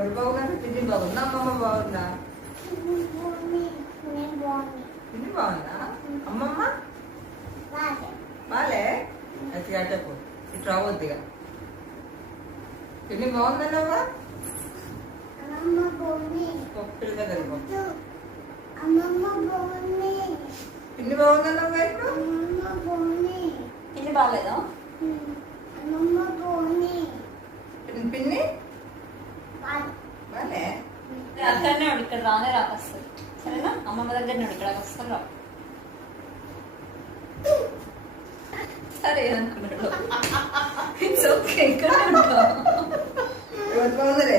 ఎవరు బాగున్నారు? పిన్ని బాగుందా? అమ్మమ్మ బాగుందా? పిన్ని బాగుందా? అమ్మమ్మ బాలే అది అటకు ఇటు రావద్దుగా. పిన్ని బాగుందన్నావా? పిల్లి దగ్గర పిన్ని బాగుందన్నావా? ఇప్పుడు పిన్ని బాగాలేదా? పిన్ని బాలే అక్కడనే వాడు, ఇక్కడ రానే రాక వస్తుంది. సరేనా? అమ్మమ్మ దగ్గర నుండి ఇక్కడ వస్తారు రా. సరే అనుకున్నాడు. It's okay. ఇక్కడ ఎవరు బాగుందా?